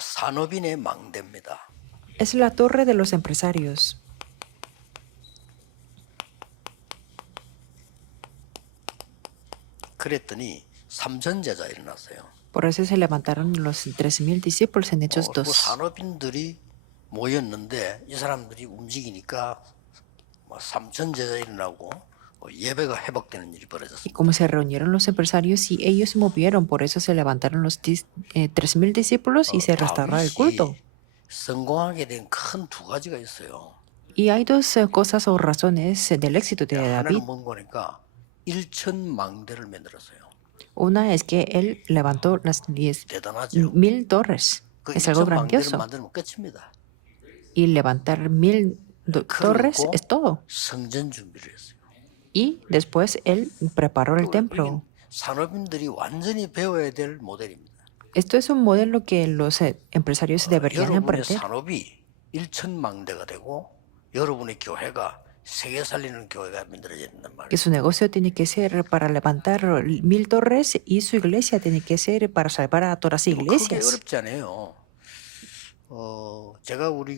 산업인의 망대입니다. Es la torre de los empresarios. 그랬더니 삼천제자 일어났어요. Por eso se levantaron los 3,000 discípulos en Hechos 그 2. 산업인들이 모였는데 이 사람들이 움직이니까 삼천제자 일어나고 예배가 회복되는 일이 Y 벌어졌습니다. como se reunieron los empresarios y ellos se movieron, por eso se levantaron los 3,000 discípulos y se restauró el culto. 다윗이 성공하게 된 큰 두 가지가 있어요. Y hay dos cosas o razones del éxito de David. 하나는 뭔 거니까 일천망대를 만들었어요. Una es que él levantó las 대단하죠. 10,000 torres. 그 Es algo 일천망대를 grandioso. 만들면 끝입니다. Y levantar 1,000 torres 그리고 es todo. 성전 준비를 했어요. Y después él preparó el 또 templo. 여긴 산업인들이 완전히 배워야 될 모델입니다. Esto es un modelo que los empresarios deberían 여러분의 emprender. 산업이 일천망대가 되고 여러분의 교회가 세계 살리는 교회가 만들어져야 된단 Que 말이에요. su negocio tiene que ser para levantar 1,000 torres y su iglesia tiene que ser para salvar a todas las 그게 iglesias. 어렵지 않아요. 제가 우리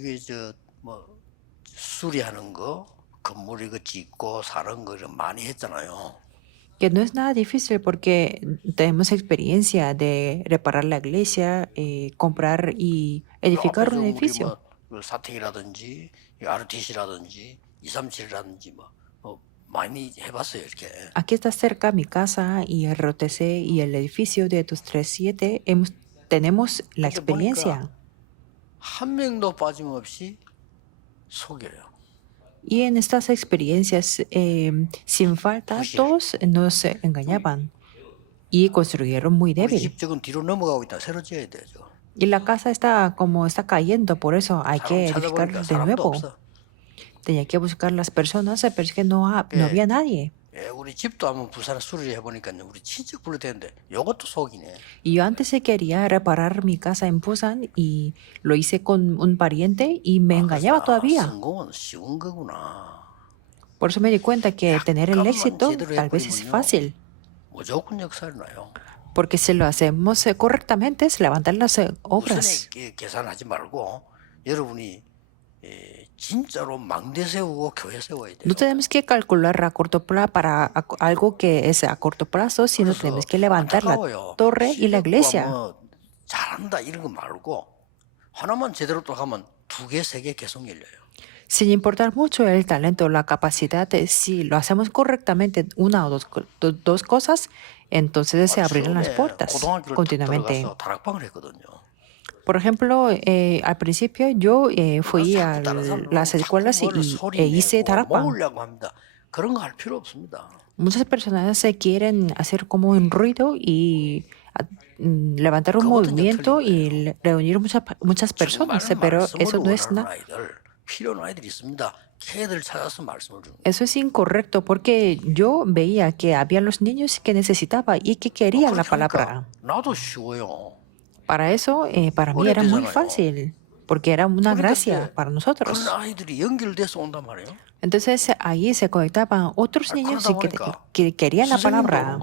수리하는 거, 건물 이거 짓고 사는 거 이런 많이 했잖아요. Que no es nada difícil porque tenemos experiencia de reparar la iglesia, comprar y edificar un 우리 edificio. 사택이라든지 RTC라든지 237이라든지 많이 해봤어요 이렇게. Aquí está cerca mi casa y el ROTC y el edificio de 237. Tenemos la 근데 experiencia. 한 명도 빠짐없이 속여요. Y en estas experiencias, sin falta, todos nos engañaban y construyeron muy 우리 débil. 집 지금 뒤로 넘어가고 있다. 새로 지어야 돼요. Y la casa está como está cayendo, por eso hay que 사람 edificar 찾아보니까 de 사람도 nuevo. 없어. Tenía que buscar las personas, pero es que no había nadie. 우리 집도 한번 부산에 수리를 해보니까 우리 친척 불러야 되는데 이것도 속이네. Y yo antes quería reparar mi casa en Busan y lo hice con un pariente y me engañaba todavía. 성공은 쉬운 거구나. Por eso me di cuenta que tener el 약간만 éxito 제대로 tal vez es 해버리면요. fácil. 무조건 역사를 나요. Porque si lo hacemos correctamente es levantar las obras. 우선에 계산하지 말고 여러분이 진짜로 망대 세우고 교회 세워야 돼요. No tenemos que calcular a corto plazo para algo que es a corto plazo, sino tenemos que levantar la torre y la iglesia. 잘한다 이런 거 말고 하나만 제대로 또 하면 두 개, 세 개 계속 열려요. Sin importar mucho el talento, la capacidad, si lo hacemos correctamente, una o dos cosas, entonces se abrirán las puertas 고등학교를 continuamente. 들어가서 다락방을 했거든요. Por ejemplo, al principio yo fui a las escuelas e hice darakbang. 모으려고 합니다. 그런 거 할 필요 없습니다. Muchas personas se quieren hacer como un ruido y levantar un movimiento y reunir muchas personas, pero eso no es nada. 필요한 아이들이 있습니다. 걔들 찾아서 말씀을 주는 거예요. Eso es incorrecto porque yo veía que había los niños que necesitaban y que querían la palabra. 나도 쉬워요. Para eso, para mí era muy fácil, porque era una gracia para nosotros. 그런 아이들이 연결돼서 온단 말이에요. Entonces ahí se conectaban otros niños que querían la palabra.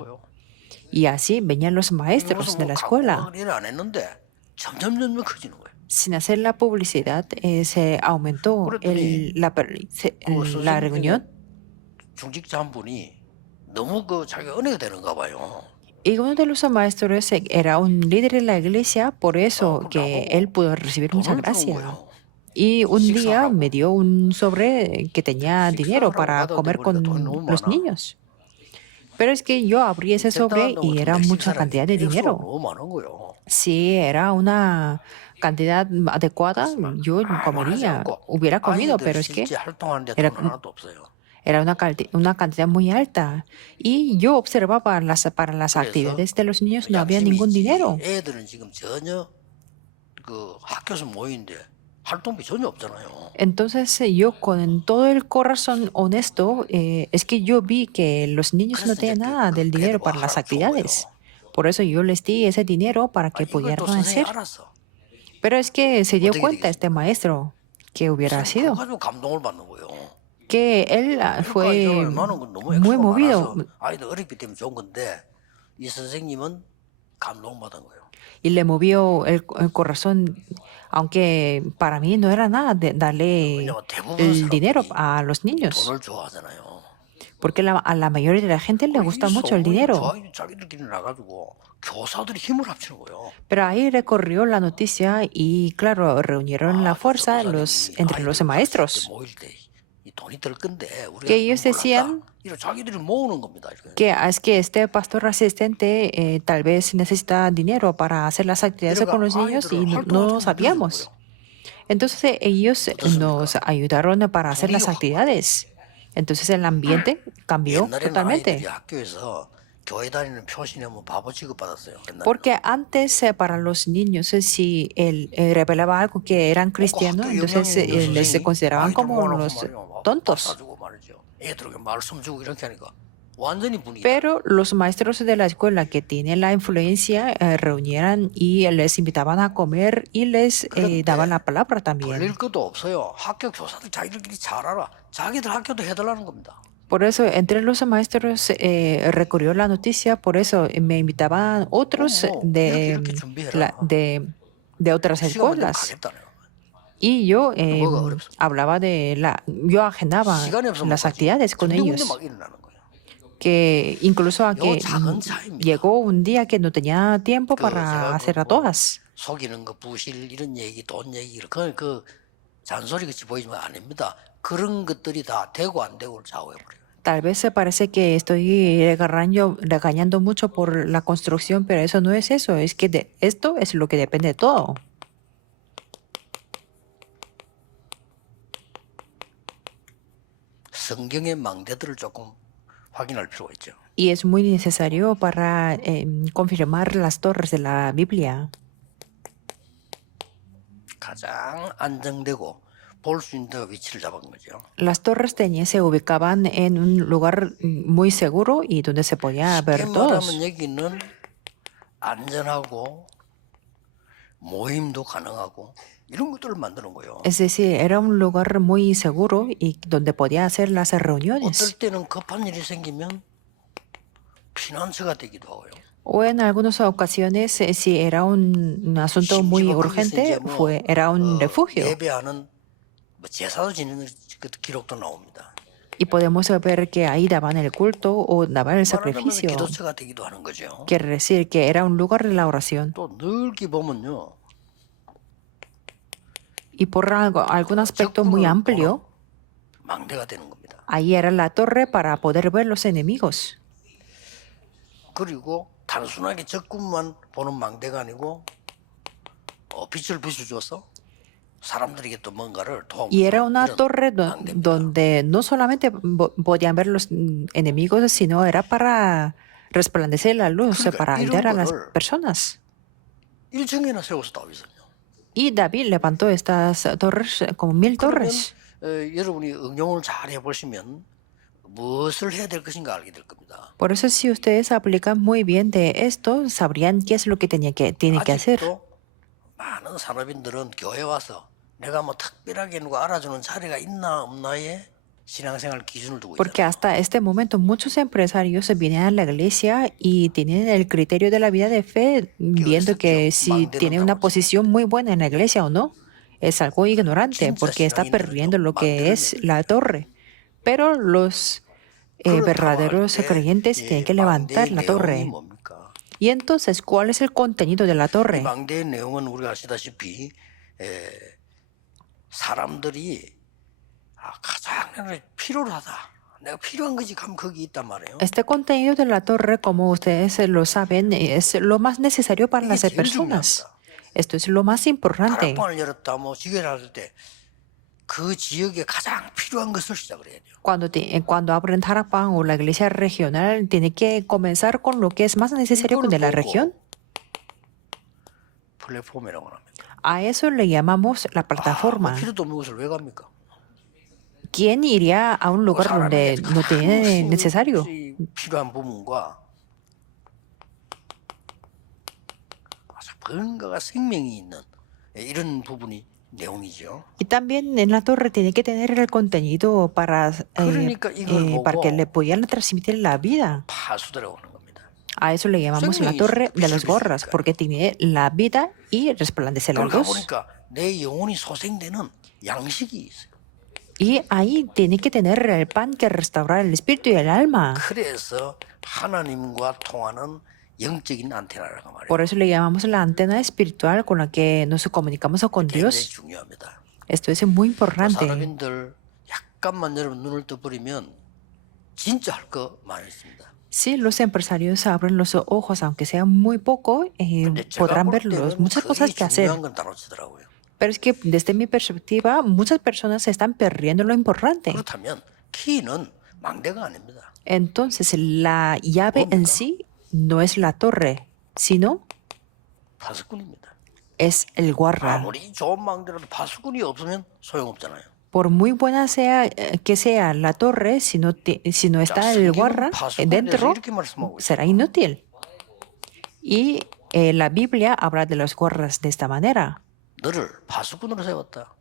Y así venían los maestros de la escuela. 안 했는데 점점 커지는 거예요. Sin hacer la publicidad, se aumentó la reunión. 중직자 한 분이 너무 자기가 은혜가 되는가 봐요. Y uno de los maestros era un líder en la iglesia, por eso que él pudo recibir mucha gracia. Y un día me dio un sobre que tenía dinero para comer con los niños. Pero es que yo abrí ese sobre y era mucha cantidad de dinero. Si era una cantidad adecuada, yo comería, hubiera comido, pero es que era una cantidad muy alta. Y yo observaba para las actividades de los niños no había ningún dinero. Entonces yo con todo el corazón honesto, es que yo vi que los niños no tenían nada del dinero para las actividades. Por eso yo les di ese dinero para que pudieran hacer. Pero es que se dio cuenta este maestro que hubiera sido. Que él fue muy movido. 아이들 어렵기 때문에 좋은 건데 이 선생님은 감동받은 거예요. y le movió el corazón, aunque para mí no era nada de darle 왜냐면 대부분 el dinero 사람들이 a los niños, 돈을 좋아하잖아요. porque a la mayoría de la gente le 이 gusta mucho el 소문이 dinero. 자기들끼리 나가지고 교사들이 힘을 합치는 거예요. Pero ahí recorrió la noticia y, claro, reunieron la fuerza entre los maestros, 모일 때 이 돈이 들 건데 우리가 que ellos decían 이런 자기들이 모으는 겁니다. 이렇게. que es que este pastor asistente tal vez necesita dinero para hacer las actividades con los niños y no lo sabíamos. Entonces ellos nos ayudaron para hacer las actividades. Entonces el ambiente cambió 옛날에는 totalmente. 아이들이 학교에서 교회 다니는 표시내면 바보 취급받았어요. Porque antes para los niños si él revelaba algo que eran cristianos, entonces les consideraban como los tontos. 사주고 말이죠. 애들에게 말씀 주고 이렇게 하니까 완전히 분위기. Pero los maestros de la escuela que tienen la influencia reunieran y les invitaban a comer y les daban la palabra también. 걸릴 것도 없어요. 학교 교사들 자기들끼리 잘 알아. 자기들 학교도 해달라는 겁니다. Por eso, entre los maestros recurrió la noticia, por eso me invitaban otros de otras 시간 escuelas. 가겠다네요. Y yo hablaba yo agendaba 시간이 없으면 las actividades con 군데군데 ellos. 막 일어나는 거예요. Que incluso a que 작은 차이입니다. llegó un día que no tenía tiempo 제가 para hacer a todas. 속이는 거, 부실 이런 얘기, 돈 얘기 그 잔소리 같이 보이지만 아닙니다. 그런 것들이 다 되고 안 되고를 좌우해버려요. Tal vez se parece que estoy regañando mucho por la construcción, pero eso no es eso. Es que esto es lo que depende de todo. 성경의 망대들을 조금 확인할 필요가 있죠. Y es muy necesario para confirmar las torres de la Biblia. 가장 안정되고 볼 수 있는 위치를 잡은 거죠. Las torres se ubicaban en un lugar muy seguro y donde se podía ver 쉽게 todos. 말하면 여기는 안전하고 모임도 가능하고 이런 것들을 만드는 거예요. Es decir, era un lugar muy seguro y donde podía hacer las reuniones. 어떨 때는 급한 일이 생기면 피난처가 되기도 하고요. O en algunas ocasiones, si era un asunto muy 심지어 거기서 urgente, 이제 뭐, era un refugio. 예배하는 뭐 제사도 지내는 그 기록도 나옵니다. Y podemos ver que ahí daban el culto o daban el 말하자면 sacrificio. 기도처가 되기도 하는 거죠. Quiere decir que era un lugar de la oración. 또 넓게 보면요. Y por algún aspecto muy amplio, 망대가 되는 겁니다. ahí era la torre para poder ver los enemigos. 그리고 단순하게 적군만 보는 망대가 아니고 빛을 비춰줘서 사람들에게 또 뭔가를 도움을 Y era una 이런 torre 망대입니다. donde no solamente podían ver los enemigos, sino era para resplandecer la luz, 그러니까 para ayudar a las 이런 거를 personas. 1층에나 세워서 다윗은요. Y David levantó estas torres como 1000 그러면 torres. 여러분이 응용을 잘 해보시면 무엇을 해야 될 것인가 알게 될 겁니다. Por eso si ustedes aplican muy bien de esto, sabrían qué es lo que tiene que hacer. 아직도 많은 산업인들은 교회 와서 내가 뭐 특별하게 누가 알아주는 자리가 있나 없나에 신앙생활 기준을 두고 Porque 있잖아요. hasta este momento muchos empresarios vienen a la iglesia y tienen el criterio de la vida de fe viendo que si tiene una posición muy buena en la iglesia o no. Es algo ignorante porque está perdiendo lo que es la torre. Pero los verdaderos creyentes tienen que levantar la torre. 뭡니까? Y entonces, ¿cuál es el contenido de la 이 torre? 망대의 내용은 우리가 아시다시피 사람들이 가장 내가 필요로 하다. 내가 필요한 것이 가면 거기 있단 말이에요. Este contenido de la torre, como ustedes lo saben, es lo más necesario para las 제일 personas. 중요합니다. Esto es lo más importante. 다락방을 열었다 뭐 지교를 할 때 그 지역에 가장 필요한 것을 시작을 해야 돼요. Cuando abren Tarapán o la iglesia regional, tiene que comenzar con lo que es más necesario de la región. 플랫폼이라고 합니다. A eso le llamamos la plataforma. 필요도 없는 것을 왜 갑니까? ¿Quién iría a un lugar donde no tiene necesario? 필요한 부분과 뭔가가 생명이 있는 이런 부분이 내용이죠. Y también en la torre tiene que tener el contenido para 그러니까 이걸 que 보고 le puedan transmitir la vida. 파수더라고 하는 겁니다. A eso le llamamos la 생명이 torre de las 빛을 gorras, 비추니까요. porque tiene la vida y resplandece la 그걸 luz. 가보니까 내 영혼이 소생되는 양식이 있어요. Y ahí tiene que tener el pan que restaurar el espíritu y el alma. 그래서 하나님과 통하는 영적인 안테나라고 말해요. Por eso le llamamos la antena espiritual con la que nos comunicamos con 굉장히 Dios. 중요합니다. Esto es muy 또 importante. 사람인들 약간만 여러분 눈을 떠버리면 진짜 할 거 많이 있습니다. Si los empresarios abren los ojos, aunque sea muy poco, 근데 제가 podrán 볼 verlos, 때는 muchas 그게 cosas que hacer. 중요한 건 다 놓치더라고요. Pero es que desde mi perspectiva, muchas personas se están perdiendo lo importante. 그렇다면 키는 망대가 아닙니다. Entonces, la llave en 뭡니까? sí no es la torre, sino 파수꾼입니다. es el guarda. 아무리 좋은 망대라도 파수꾼이 없으면 소용없잖아요. Por muy buena sea que sea la torre, si no está el guarda 파수꾼에 대해서 dentro, 이렇게 말씀하고 있어요. será inútil. Y la Biblia habla de los guardas de esta manera. 너를 파수꾼으로 세웠다.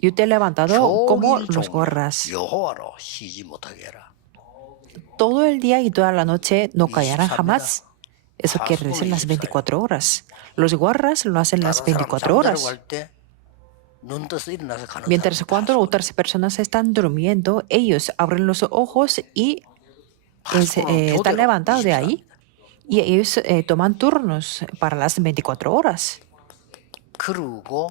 Yo te he levantado como 종일 los 종일 guardas. 여호와로 쉬지 못하게 해라. Todo el día y toda la noche no callarán 24 jamás. Eso quiere decir las 24 horas. Los guardas lo hacen las 다른 사람 24 잠자러 horas. 갈때눈 떠서 일어나서 가는 Mientras 사람이 cuando 파수꾼. otras personas están durmiendo, ellos abren los ojos y 파수꾼은 están 교대로 levantados de 24. ahí. Y ellos toman turnos para las 24 horas. 그리고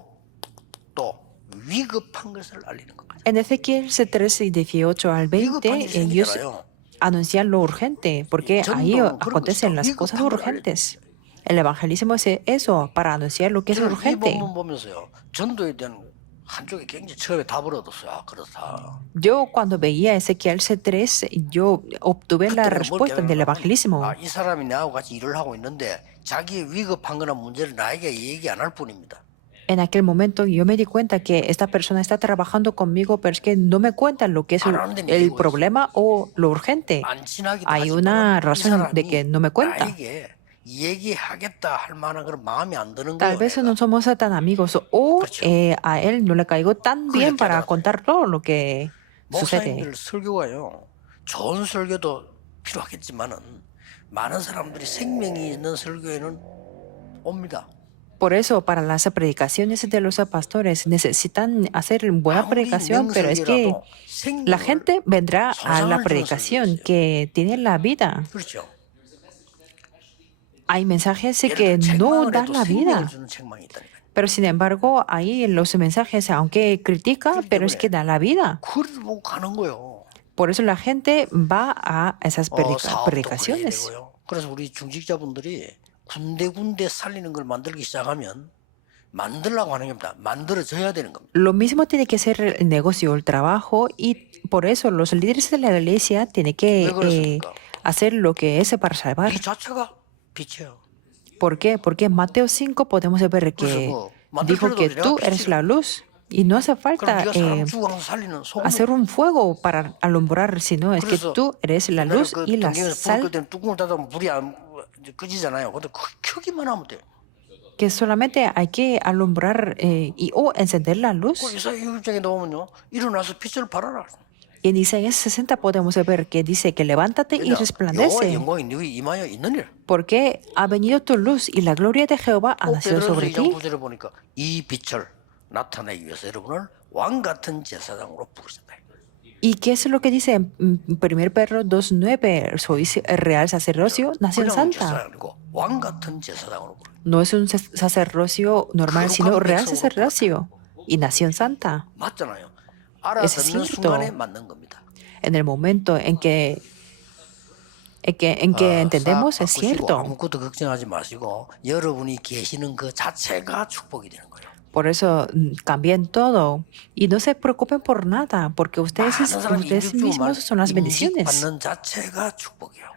또 위급한 것을 알리는 겁니다. En Ezequiel 13, 18 al 20, 위급한 일이 ellos 생기잖아요. anuncian lo urgente, porque ahí 전도는 그런 acontecen 것이죠. las cosas 위급한 걸 urgentes. El evangelismo es eso, para anunciar lo que es 저는 이 urgente. 본문 보면서요. 전도에 대한 한쪽에 굉장히 처음에 답을 얻었어요. 아, 그렇다. Yo cuando veía Ezequiel C3, yo obtuve la 그때는 뭘 respuesta del 깨달았냐면, evangelismo. 아, 이 사람이 나하고 같이 일을 하고 있는데 자기의 위급한 거나 문제를 나에게 얘기 안 할 뿐입니다. En aquel momento yo me di cuenta que esta persona está trabajando conmigo, pero es que no me cuentan lo que es el problema o lo urgente. 안 친하기도 Hay 하지만 una 이 razón de que 사람이 no me cuenta. 나에게 얘기하겠다 할 만한 그런 마음이 안 드는 Tal 거예요. vez 내가. no somos tan amigos o 그렇죠. a él no le caigo tan bien para 깨달았어요. contar todo lo que sucede. 목사님들 설교가요. 좋은 설교도 필요하겠지만은 많은 사람들이 생명이 있는 설교에는 옵니다. Por eso, para las predicaciones de los pastores necesitan hacer buena 아무리 predicación, pero es que 명설교라도 la 생명을 gente vendrá a la 소상을 주는 predicación 설교였어요. que tiene la vida. 그렇죠. Hay mensajes 예를 que 들어 no 책망을 dan 해도 la vida, 생명을 주는 책망이 있다니까요. pero sin embargo, ahí los mensajes, aunque critica, pero es que da la vida. 그걸 보고 가는 거예요. Por eso la gente va a esas 사업도 그래야 predicaciones. 되고요. 그래서 우리 중직자분들이 군데군데 살리는 걸 만들기 시작하면 만들라고 하는 게 없다. 만들어져야 되는 겁니다. Lo mismo tiene que ser el negocio, el trabajo, y por eso los líderes de la iglesia tienen que 왜 그렇습니까? hacer lo que es para salvar. 이 자체가 빛이에요. ¿Por qué? Porque en Mateo 5 podemos ver que dijo que tú eres la luz y no hace 그럼 falta 네가 사람 죽어서 살리는 소금. hacer un fuego para alumbrar, sino es que 그래서 tú eres la luz 그 y la 동경에서 불 sal, 끌 때는 뚜껑을 닫으면 불이 안 꺼지잖아요. 근데 켜기만 하면 돼. que solamente hay que alumbrar o encender la luz. 그 이사야 6장에 나오면요. 일어나서 빛을 발하라. Y en Isaías 60 podemos ver que dice que levántate y 여호와의 resplandece, 영광이 네 위에 임하여 있느니라. porque ha venido tu luz y la gloria de Jehová ha nacido 베드로서 sobre 2장 ti. 9절에 보니까 이 빛을 나타내기 위해서 여러분을 왕 같은 제사장으로 부르셨다. ¿Y qué es lo que dice en 1 Pedro 2:9? Sois real sacerdocio, nación 그냥 santa. 제사장이 아니고 왕 같은 제사장으로 부르. No es un sacerdocio normal, sino real sacerdocio y nación santa. 맞잖아요. 알아듣는 cierto. 순간에 맞는 겁니다. En el momento en que entendemos, es 바꾸시고 cierto. 아무것도 걱정하지 마시고 여러분이 계시는 그 자체가 축복이 되는 거예요. Por eso cambien todo y no se preocupen por nada, porque ustedes 많은 사람이 mismos son las bendiciones. 인식받는 자체가 축복이에요.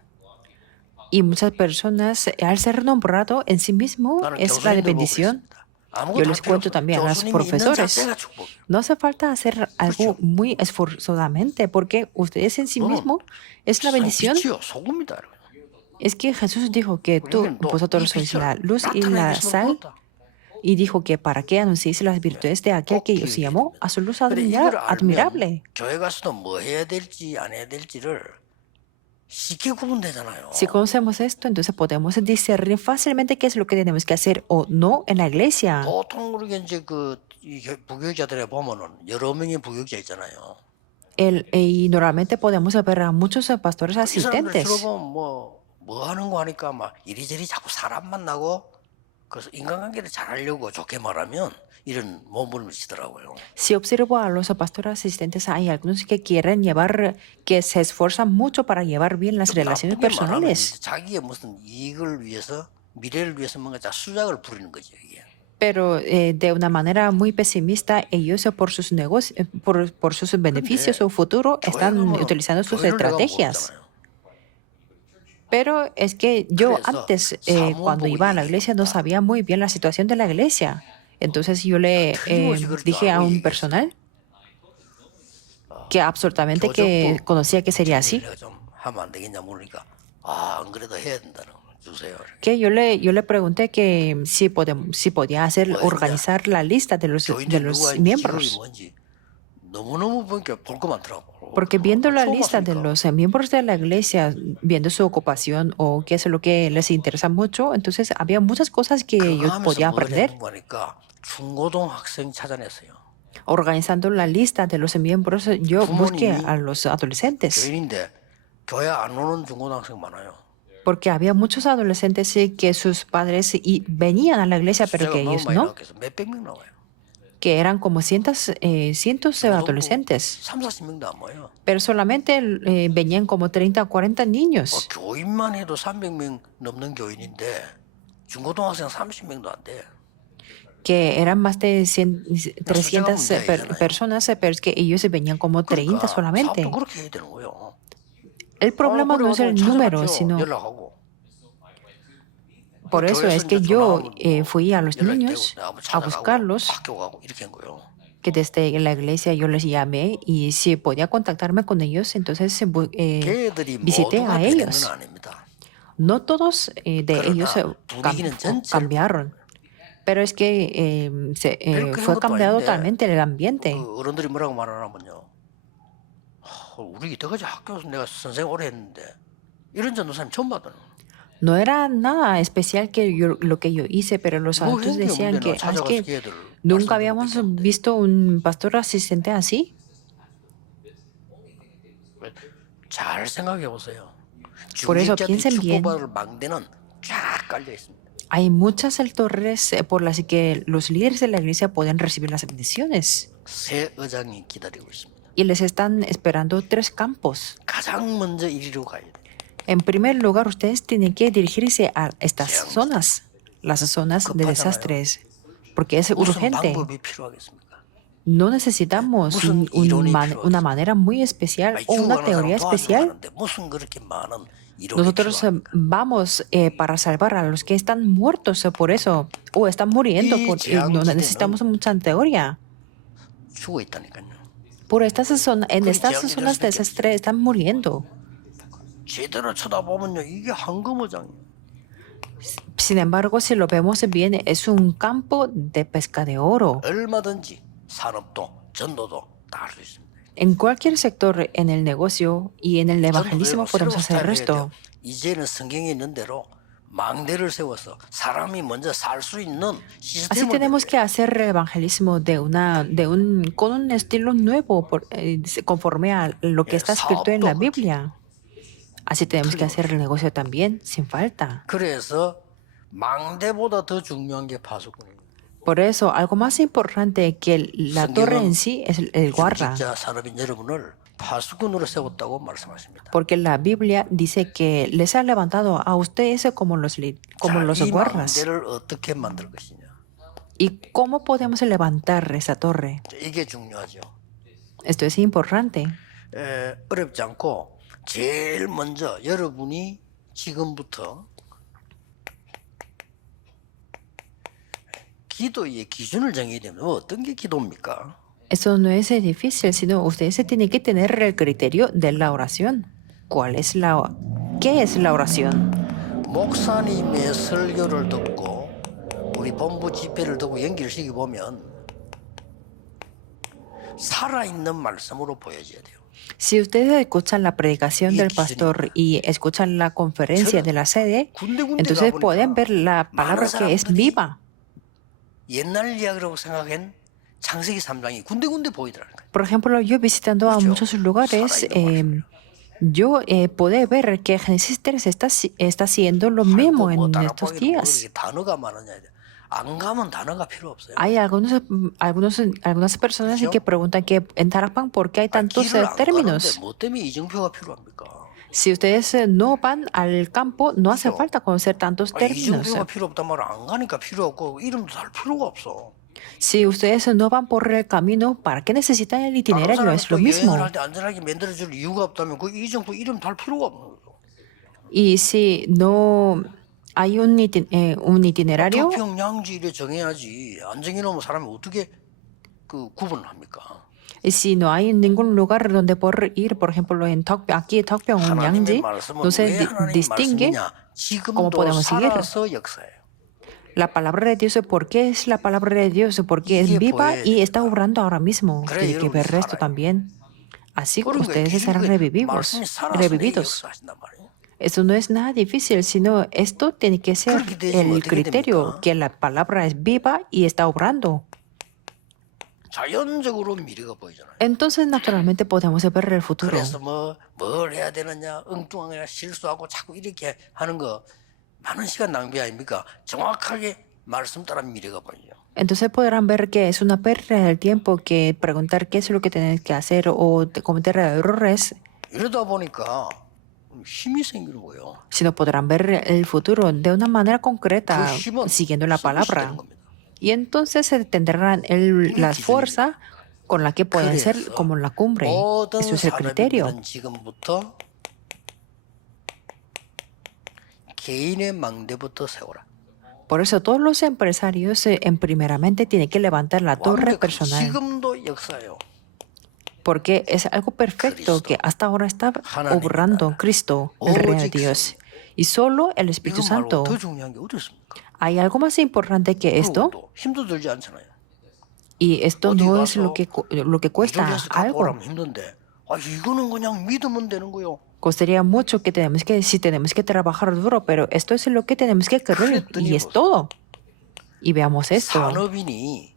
Y muchas personas, al ser nombrado en sí mismo, 나는 es la de 교수님들 보고 bendición. 있습니다. 아무것도 Yo 할 les 필요 cuento 없어요. también a los 교수님이 있는 profesores. 자체가 축복이에요. No hace falta hacer algo muy esforzadamente, porque ustedes en sí mismo es la bendición. 빛이요, 소금이다. Es que Jesús dijo que vosotros sois la luz y la sal, y dijo que para qué anunciéis las virtudes de aquel que os llamó a su luz 근데 이걸 알면 admirable. 교회 가서도 뭐 해야 될지 안 해야 될지를 쉽게 구분되잖아요. Si conocemos esto, entonces podemos discernir fácilmente qué es lo que tenemos que hacer o no en la iglesia. 보통 우리가 이제 이 부교육자들에 보면은 여러 명의 부교육자 있잖아요. Y normalmente podemos ver a muchos pastores 이 사람들 asistentes. 주로 보면 뭐 하는 거 하니까 막 이리저리 자꾸 사람 만나고 그래서 인간관계를 잘하려고 좋게 말하면 이런 몸부림을 치더라고요. Si observo a los pastores asistentes, hay algunos que quieren llevar, que se esfuerzan mucho para llevar bien las 좀 relaciones 나쁘게 말하면 personales. 이제 자기의 무슨 이익을 위해서 미래를 위해서 뭔가 수작을 부리는 거죠 이게. Pero de una manera muy pesimista, ellos por sus negocios, por sus beneficios o futuro, 교회 están 가면은 utilizando sus 교회를 내가 estrategias. 모르잖아요. Pero es que yo 그래서 antes, 사모보고 cuando iba a la iglesia, no sabía muy bien la situación de la iglesia. Entonces yo le dije a un personal que absolutamente que conocía que sería así, 내가 좀 하면 안 되겠냐 물으니까 안 그래도 해야 된다는 거 주세요. que yo le pregunté que si podía organizar la lista de los 교인들이 누가 있는지 직업이 miembros. 뭔지 너무너무 보니까 볼 거 많더라고. Porque viendo la 처음 lista de 왔으니까. los miembros de la iglesia, viendo su ocupación o qué es lo que les interesa mucho, entonces había muchas cosas que 그거 yo 하면서 podía 뭘 aprender. 했는 거니까 중고등학생 찾아냈어요. Organizando la lista de los miembros, yo busqué 부모님이 a los adolescentes, 교인인데 교회 안 오는 중고등학생 많아요. porque había muchos adolescentes que sus padres venían a la iglesia, pero 숫자가 que 너무 ellos 많이 no, 나와서 몇백 명 나와요. que eran como cientos adolescentes, 3, 40명도 안 모여요. pero solamente venían como 30 o 40 niños, 교인만 해도 300명 넘는 교인인데 중고등학생 30명도 안 돼. que eran más de 300 숫자가 문제아니잖아요. personas, pero es que ellos venían como 30 solamente. 사업도 그렇게 해야 되는 거예요. El problema no es el número, sino 연락하고. por eso es que yo fui a los niños a buscarlos, 학교 가고 이렇게 한 거예요. que desde la iglesia yo les llamé y si podía contactarme con ellos, entonces 걔들이 visité 모두가 a 되는 건 ellos. 아닙니다. No todos de ellos 분위기는 전체로 cambiaron, pero es que 그런 fue 것도 cambiado 아닌데 totalmente el ambiente. 그 어른들이 뭐라고 말하냐면요. 우리 이때까지 학교에서 내가 선생 오래 했는데 이런 전도사님 처음 봤다는 거예요. No era nada especial lo que yo hice, pero los 뭐 adultos 했는데 decían 없는데 que, 나 es 찾아가서 que 걔들 nunca habíamos visto un pastor asistente así. 잘 생각해 보세요. Por eso 중직자들이 piensen bien. 축복받을 망대는 쫙 깔려 있습니다. Hay muchas torres por las que los líderes de la iglesia pueden recibir las bendiciones. 새 의장이 기다리고 있습니다. Y les están esperando 3 campos. 가장 먼저 이리로 가야 돼요. En primer lugar, ustedes tienen que dirigirse a estas zonas, las zonas de desastres, porque es 무슨 urgente. 방법이 필요하겠습니까? No necesitamos una manera muy especial o una teoría especial. 무슨 그렇게 많은 이론이 Nosotros 필요합니까? vamos para salvar a los que están muertos por eso o están muriendo. No necesitamos mucha teoría. 죽어 있다니까요. En estas zonas de desastre están muriendo. 제대로 쳐다보면요, 이게 황금어장이에요. Sin embargo, si lo vemos bien, es un campo de pesca de oro. 얼마든지 산업도, 전도도 다 할 수 있습니다. En cualquier sector, en el negocio y en el evangelismo podemos hacer esto. 이제는 성경에 있는 대로 망대를 세워서 사람이 먼저 살 수 있는 Así 시스템을 tenemos que hacer el evangelismo con un estilo nuevo, conforme a lo que está escrito en la Biblia. Así tenemos que hacer el negocio también, sin falta. 그래서 망대보다 더 중요한 게 파수꾼이에요. Por eso, algo más importante que la torre en sí es el guarda. 중직자 산업인 여러분을 파수꾼으로 세웠다고 말씀하십니다. Porque la Biblia dice que les ha levantado a ustedes como los 이 guardas. 망대를 어떻게 만들 것이냐. ¿Y cómo podemos levantar esa torre? 이게 중요하죠. Esto es importante. 어렵지 않고 제일 먼저 여러분이 지금부터 기도의 기준을 정해야 됩니다. 어떤 게 기도입니까? Eso no es difícil, sino ustedes se tienen que tener el criterio de la oración. ¿Qué es la oración? 목사님의 설교를 듣고 우리 본부 집회를 듣고 연결시켜 보면 살아있는 말씀으로 보여져야 돼요. Si ustedes escuchan la predicación 이게 del 기준인 pastor 거야. y escuchan la conferencia 저는 de la sede, 군데군데 entonces pueden ver 가보니까 la 많은 palabra que es 사람들이 viva. 옛날 이야기라고 생각한 창세기 3장이 군데군데 보이더라는 거예요. Por ejemplo, yo visitando a 그렇죠. muchos lugares, 살아있는 말씀이에요. yo pude ver que Génesis 3 está haciendo lo 아이고 mismo 뭐 en estos 다락방에는 뭐 días. 이렇게 단어가 많으냐. 안 가면 단어가 필요 없어요. Hay algunas personas 그렇죠? que preguntan que en Tarapán, ¿por qué hay 아, tantos 길을 안 가는데 términos? 뭐 때문에 이정표가 필요합니까? Si ustedes no van al campo, no hace 그렇죠? falta conocer tantos 아, términos. 이정표가 필요 없단 말은 안 가니까 필요 없고 이름도 달 필요가 없어. Si ustedes no van por el camino, ¿para qué necesitan el 다른 itinerario? 사람은 Es lo 또 여행을 mismo. 할 때 안전하게 만들어줄 이유가 없다면 그 이정표 이름 달 필요가 없는 거예요. Y si no hay un itinerario, 두평양지 이래 정해야지. 안 정해놓으면 사람이 어떻게 그 구분을 합니까? y si no hay ningún lugar donde poder ir, por ejemplo, aquí en Tokpyeong, 하나님의 Yangji, 말씀은 no se 왜 하나님 distingue 말씀이냐? cómo 지금도 podemos seguir. 살아서 역사예요. La palabra de Dios, ¿por qué es la palabra de Dios? Porque es 이게 viva 보여야 y está 됩니다. obrando ahora mismo. 그래 Tiene que 여러분이 ver esto 살아요. también. Así 그런 거예요. ustedes serán 기준이 말씀이 살아서 내 revividos. 역사하신단 말이에요. Eso no es nada difícil, sino esto tiene que ser 그렇게 되시면 el 어떻게 criterio, 됩니까? que la palabra es viva y está obrando. 자연적으로 미래가 보이잖아요. Entonces, naturalmente, podemos ver el futuro. 그래서 뭘 해야 되느냐 엉뚱하게 실수하고 자꾸 이렇게 하는 거 많은 시간 낭비 아닙니까? 정확하게 말씀 따라 미래가 보이죠. Entonces podrán ver que es una pérdida del tiempo que preguntar qué es lo que tienen que hacer o cometer errores, 이러다 보니까 힘이 생기는 거예요. sino podrán ver el futuro de una manera concreta, 그 힘은 siguiendo la 서비스 되는 palabra. 겁니다. Y entonces se tendrán la fuerza con la que pueden ser 그래서 como la cumbre. 모든 Eso es el criterio. 산업인들은 지금부터 개인의 망대부터 세워라. Por eso todos los empresarios primeramente tienen que levantar la torre 완벽한 personal, 지금도 역사예요. porque es algo perfecto que hasta ahora está 하나님의 obrando 나라. Cristo, el reino de 오직 Dios. Y solo el Espíritu 이거 말고 Santo. 더 중요한 게 어디 있습니까? ¿Hay algo más importante que esto? 그리고 또 힘도 들지 않잖아요. Y esto 어디 no es 가서 lo que cuesta 이쪽에서 갖고 algo. 오라면 힘든데 이거는 그냥 믿으면 되는 거요. Costaría mucho que si tenemos que trabajar duro, pero esto es lo que tenemos que creer y es todo. Y veamos esto, 산업인이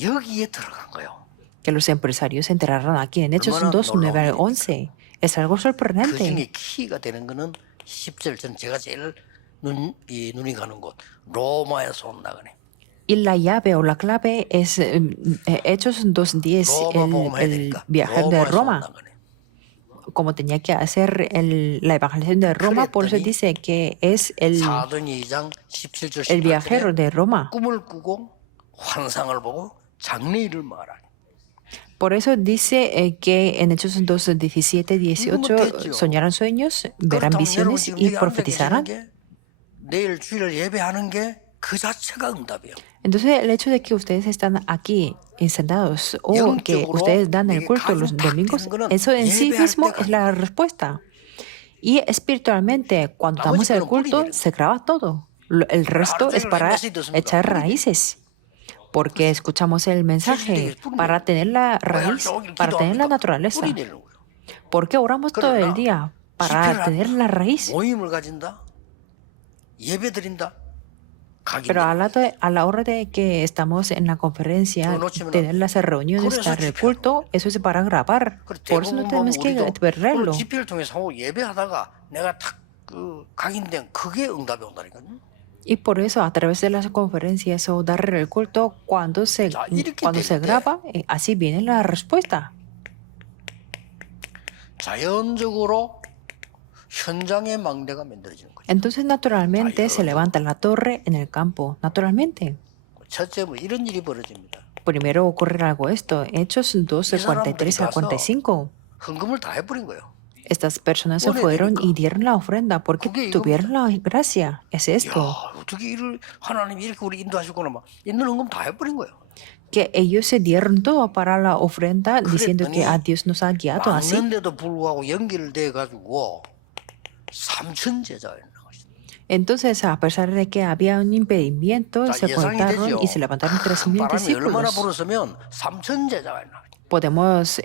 여기에 들어간 거요. que los empresarios se enterarán aquí en Hechos 얼마나 2, 9 al 놀라운 11. Es algo 그 sorprendente. 중에 키가 되는 거는 10절 전 제가 제일 눈이 가는 곳 로마에서 온다 그래. Y la llave o la clave es Hechos 2.10, 로마 복음해야 el 되니까 viajar de 로마에서 Roma. 온다 그래. Como tenía que hacer la evangelización de Roma, por eso 그랬더니 dice que es el 사도행 2장 17절 el viajero 18절에 de Roma. 꿈을 꾸고 환상을 보고 장래일을 말하니. Por eso dice que en Hechos 2, 17, 18 soñarán sueños, verán 그렇다면 여러분 visiones 지금 y 여기 앉아 계시는 profetizarán. 게 내일 주일을 예배하는 게 그 자체가 응답이에요. Entonces, el hecho de que ustedes están aquí sentados o que 영적으로 ustedes dan el 이게 culto los 가슴 팍 domingos, 뛰는 거는 eso en sí 예배할 mismo 때 es la respuesta. Y espiritualmente, cuando damos el culto, se graba todo. El resto es para echar raíces. Porque escuchamos el mensaje para tener la raíz, para tener la naturaleza. 뿌리 내는 거예요. Porque oramos todo el día para tener la raíz. 모임을 가진다. 예배 드린다. 가기 Pero a la hora de que estamos en la conferencia, tener las reuniones, estar el culto, eso es para grabar. Por eso no tenemos que verlo. 집회를 통해서 하고 예배하다가 내가 탁그 각인된 그게 응답이 온다니까요. Y por eso, a través de las conferencias o dar el culto, cuando se graba, así viene la respuesta. 자연적으로 현장의 망대가 만들어지는 거죠. Entonces, naturalmente, se levanta la torre en el campo. Naturalmente. 첫째, 이런 일이 벌어집니다. Primero ocurre algo esto. Hechos 12, 43 al 45. 헌금을 다 해버린 거예요. Estas personas se fueron y dieron la ofrenda porque tuvieron la gracia. Es esto. 야, 어떻게 일을 하나님이 이렇게 우리 인도하시구나 막 있는 헌금 다 해버린 거예요. Que ellos se dieron todo para la ofrenda diciendo que a Dios nos ha guiado así. 막는데도 불구하고 연결돼 가지고 3천 제자가 나가셨어요. Entonces, a pesar de que había un impedimento, 자, se 예상이 contaron 되죠. y se levantaron 3,000 바람이 얼마나 discípulos. 불었으면 3천 제자가 나가셨어요. podemos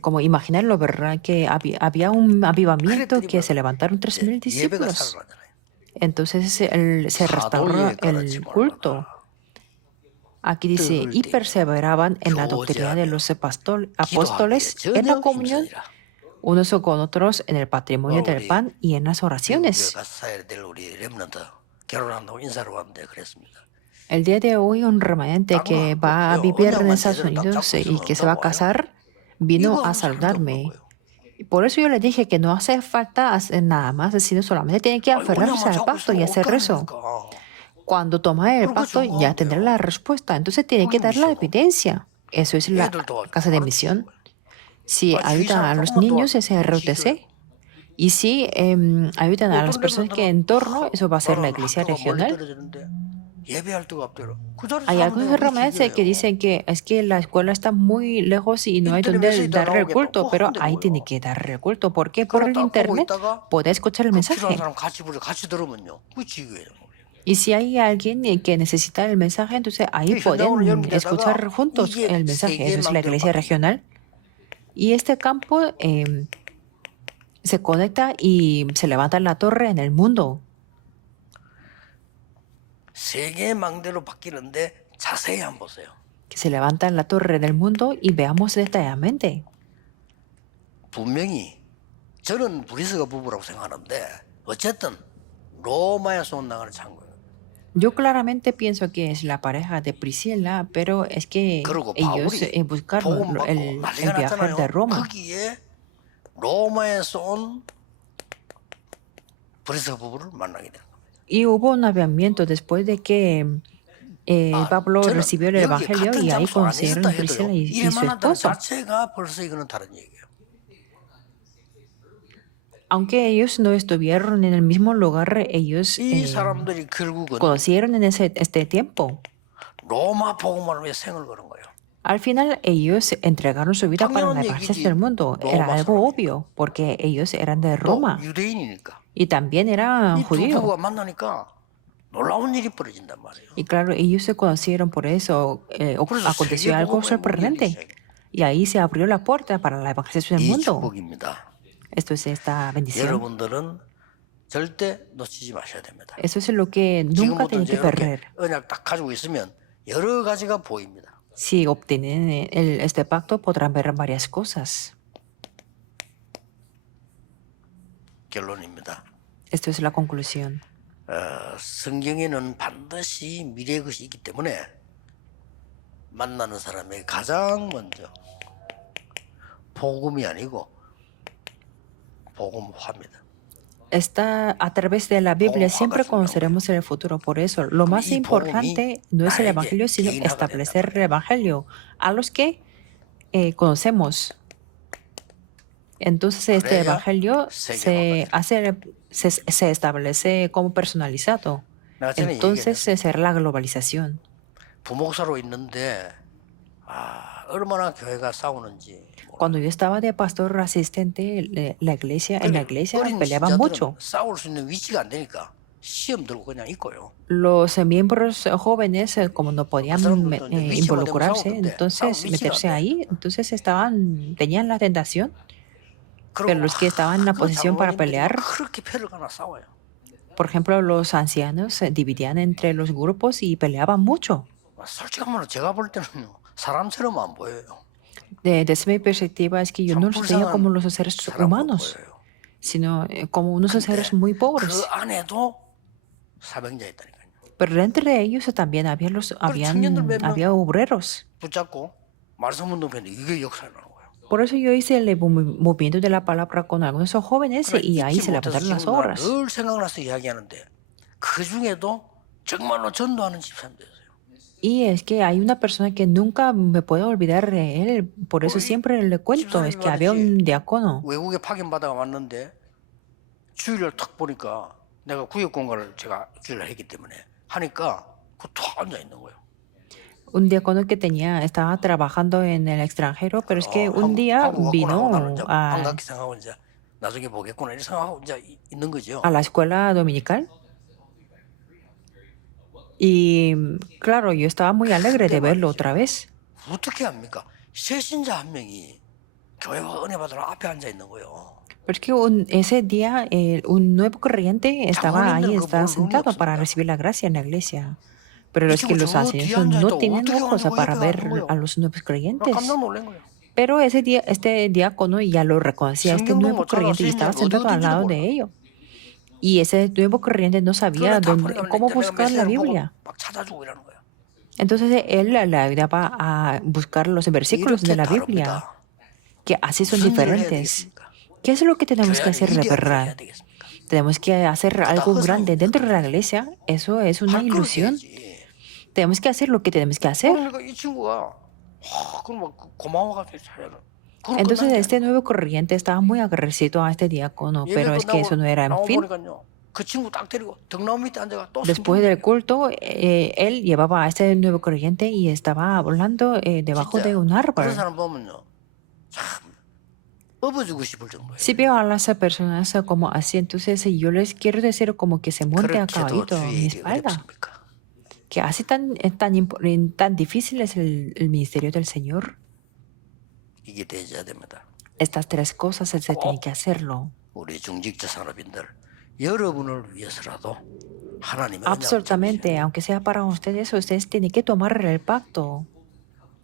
como imaginarlo, ¿verdad? Que había un avivamiento 그랬더니만 que se levantaron 3.000 이제 예배가 discípulos. 살아나잖아요. Entonces se restauró 사도의 가르침을 el culto. 알아라. Aquí dice, 떡을 y 떼며 perseveraban en la doctrina de 교제하며 los 기도하기에 apóstoles, en la 전혀 comunión, 힘쓰니라. unos con otros, en el patrimonio del 우리 pan y en las 미국 교회 oraciones. 가서 사야 될 우리 렘넌트 결혼한다고 인사를 왔는데 그랬습니다. El día de hoy, un remanente 다른 거 que 할 거 va a 없어요. vivir en 언약만 Estados 제대로 딱 Unidos 잡고 y 있으면 que se va a 온다고 와요. casar, vino 이거 a 하면 살데 없는 saludarme. 거예요. Y por eso yo le dije que no hace falta hacer nada más, sino solamente tiene que 아니, aferrarse 언약만 al 잡고 pacto y 있으면 hacer 어떡 eso. 합니까? Cuando toma el 그럼 그 pacto ya 증거하면 tendrá 돼요. la respuesta. Entonces tiene que 그게 dar la 미션이고 evidencia. Eso es la 애들 도와주고 casa de 가르치는 misión. 거예요. Si 아, 주위 ayudan a 사람 los 조금만 niños es 도와도 그게 지도예요. ROTC. Y si ayudan a las 어떤 personas que 렘넌트는 en torno, eso va a ser la 나는 iglesia 학교가 멀리 regional. 떨어지는데 예배할 데가 없대요. 그 자리에서 Hay 하면 algunos 돼요. 그게 hermanos que 기도예요. dicen que es que la escuela está muy lejos y no hay 인터넷 donde 메시지 다 darle el 나오게 culto, 또 pero 하면 되는 ahí tiene 거예요. que darle el culto. ¿Por qué? Por 그러나 el 딱 보고 internet 있다가 puede escuchar el 그 필요한 mensaje. 사람 같이 부르 같이 들으면요. 그게 지교예요. Y si hay alguien que necesita el mensaje, entonces ahí 이 현장으로 pueden 연결되다가 escuchar juntos 이게 el mensaje. Eso es la 세계망대로 iglesia 바뀝니다. regional. Y este campo se conecta y se levanta la torre en el mundo. 세계망대로 바뀌는데 자세히 한번 보세요. Que se levanta la torre del mundo y veamos detalladamente. 분명히 저는 브리스가 부부라고 생각하는데 어쨌든 로마에서 온 나가는 창고예요. Yo claramente pienso que es la pareja de Priscila, pero es que 그리고 ellos 바울이 buscaron 복음 받고 el 난리가 viaje de 났잖아요. Roma. 거기에 로마에서 온 브리스 부부를 만나게 되는 겁니다. Y hubo un avivamiento después de que Pablo 저는 recibió el 여기 evangelio 같은 y ahí 장소 안에 conocieron 있었다 a Priscila 해도요. y 이래 su 만났다는 esposo. 자체가 벌써 이거는 다른 얘기예요. Aunque ellos no estuvieron en el mismo lugar, ellos 이 사람들이 결국은 conocieron en este tiempo. 로마 복음을 위해 생을 거는 거예요. Al final ellos entregaron su vida para la 당연한 evangelio 얘기지. del mundo. Era 로마 algo 사람이니까. obvio, porque ellos eran de 또 Roma 유대인이니까. y también eran 이 두 judíos. 부부가 만나니까 놀라운 일이 벌어진단 말이에요. Y claro, ellos se conocieron por eso. 그래서 Aconteció algo 세계복음의 문이 열리기 sorprendente. 시작해요. Y ahí se abrió la puerta para la evangelización del 이 mundo. 축복입니다. Esto es esta bendición. 여러분들은 절대 놓치지 마셔야 됩니다. Eso es lo que nunca 지금부터 tienen 이제 que 이렇게 perder. 언약 딱 가지고 있으면 여러 가지가 보입니다. Si obtienen este pacto, podrán ver varias cosas. 결론입니다. Esto es la conclusión. 성경에는 반드시 미래의 것이 있기 때문에 만나는 사람에게 가장 먼저 복음이 아니고 복음화입니다. Está a través de la Biblia, 복음화가 siempre 중요한 conoceremos el futuro. Por eso, lo más 이 importante 복음이 no es el 나에게 Evangelio, sino 개인화가 establecer 된단 el Evangelio a los que conocemos. Entonces, este 그래야 Evangelio 세계화가 se establece como personalizado. 내가 전에 Entonces, 얘기했죠. será la globalización. 부목사로 있는데 얼마나 교회가 싸우는지. Cuando yo estaba de pastor asistente, en la iglesia 어린 peleaban 신자들은 mucho. 싸울 수 있는 위치가 안 되니까 시험 들고 그냥 있고요. Los miembros jóvenes, como no podían 사람들도 이제 위치만 되면 involucrarse, 싸우던데 entonces 싸울 위치가 meterse 안 돼. ahí, entonces tenían la tentación, pero 그리고 los que estaban en la 그 posición para 장로님들이 pelear, 그렇게 패를 가나 싸워요. por ejemplo, los ancianos se dividían entre los grupos y peleaban mucho. 솔직한 말로 제가 볼 때는요 사람처럼 안 보여요. Desde mi perspectiva es que yo no los veía como los seres 사람으로 humanos, 보여요. sino como unos 근데 seres muy 그 pobres. 안에도 사명자 있다니까요. Pero entre ellos también había obreros. 붙잡고 말씀 운동했는데 이게 역사라는 거예요. Por eso yo hice el movimiento de la palabra con algunos jóvenes 그러니까 y ahí 잊지 se 못해서 levantaron las 지금 나 obras. 늘 생각나서 이야기하는데 그 중에도 정말로 전도하는 집사님도 있어요. Y es que hay una persona que nunca me puedo olvidar de él, por eso 우리 siempre le cuento, es que había un diácono. 외국에 파견 받아가 왔는데 주일날 탁 보니까 내가 구역 공간을 제가 주일날 했기 때문에 하니까 그툭 앉아 있는 거예요. Un diácono que estaba trabajando en el extranjero, pero es que un día 한국 왔구나 하고 vino 나는 이제 반갑게 생각하고 이제 나중에 보겠구나 이렇게 생각하고 이제 있는 거죠. a la escuela dominical. Y claro, yo estaba muy alegre de verlo otra vez. 어떻게 합니까? 새신자 한 명이 교회와 은혜 받으러 앞에 앉아 있는 거예요. Porque ese día un nuevo corriente estaba ahí, estaba sentado para recibir la gracia en la iglesia. Pero 이 es que 친구 los 저 ancianos 뒤에 앉아 no 있다고 tienen 어떻게 ojos 가지고 para 옆에 가는 ver 거예요. a los nuevos 나 creyentes. 깜짝 놀란 거예요. Pero ese día, este diácono ya lo reconocía, este 성경도 nuevo 못 찾아 corriente, y estaba 새신자가 어디 sentado al 어딘지도 lado 몰라. de ellos. Y ese nuevo corriente no sabía 그러면 다 보니까 cómo 내가 buscar la 메시지를 보고 Biblia. 막 찾아주고 이러는 거예요. Entonces él le ayudaba a buscar los versículos de 이렇게 la Biblia, 다릅니다. que así son 무슨 일을 해야 diferentes. 되겠습니까? ¿Qué es lo que tenemos 교회 que 안에 hacer de 위대한 일을 해야 verdad? 되겠습니까? Tenemos que hacer 그다 algo grande 허상입니다. dentro de la iglesia. Eso es una 할 걸 ilusión. 해야지. Tenemos que hacer lo que tenemos que hacer. 그러니까 이 친구가 그럼 막 고마워가지고 잘해라. 그럼 Entonces 끝난 게 este 아니에요. nuevo corriente estaba muy agradecido a este diácono, 예배 pero es que eso 끝나고 no era en 나와 fin. 보니까요. 그 친구 딱 데리고 등나무 밑에 앉아가 또 Después 성경 del culto, él llevaba a este nuevo corriente y estaba hablando debajo de 진짜 un 그런 árbol. 사람 보면요. 참 업어주고 싶을 정도예요. Si veo a las personas como así, entonces yo les quiero decir como que se monte a 그렇게도 caballito en mi 주의 일이 espalda. 어렵습니까? Que así tan difícil es el ministerio del Señor. 이게 되어야 됩니다. Estas tres cosas se tiene que hacerlo. 우리 중직자 산업인들 여러분을 위해서라도 하나님의 언약을 Absolutamente, 잡으셔야 aunque sea para ustedes, ustedes tienen que tomar el pacto.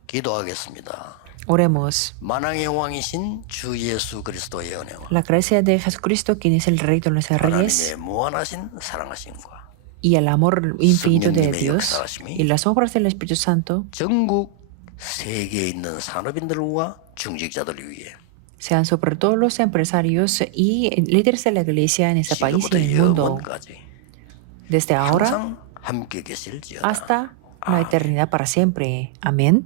기도하겠습니다. Oremos. 만왕의 왕이신 주 예수 그리스도의 은혜와 La gracia de Jesucristo, quien es el Rey de los Reyes, 하나님의 무한하신 사랑하심과 y el amor infinito de 성령님의 Dios 역사하심이 y las obras del Espíritu Santo 전국 세계에 있는 산업인들과 중직자들을 위해 sean sobre todos los empresarios y líderes de la iglesia en este país y en 지금부터 el mundo, 영원까지 desde ahora 항상 함께 계실지어다. hasta la eternidad para siempre. Amén.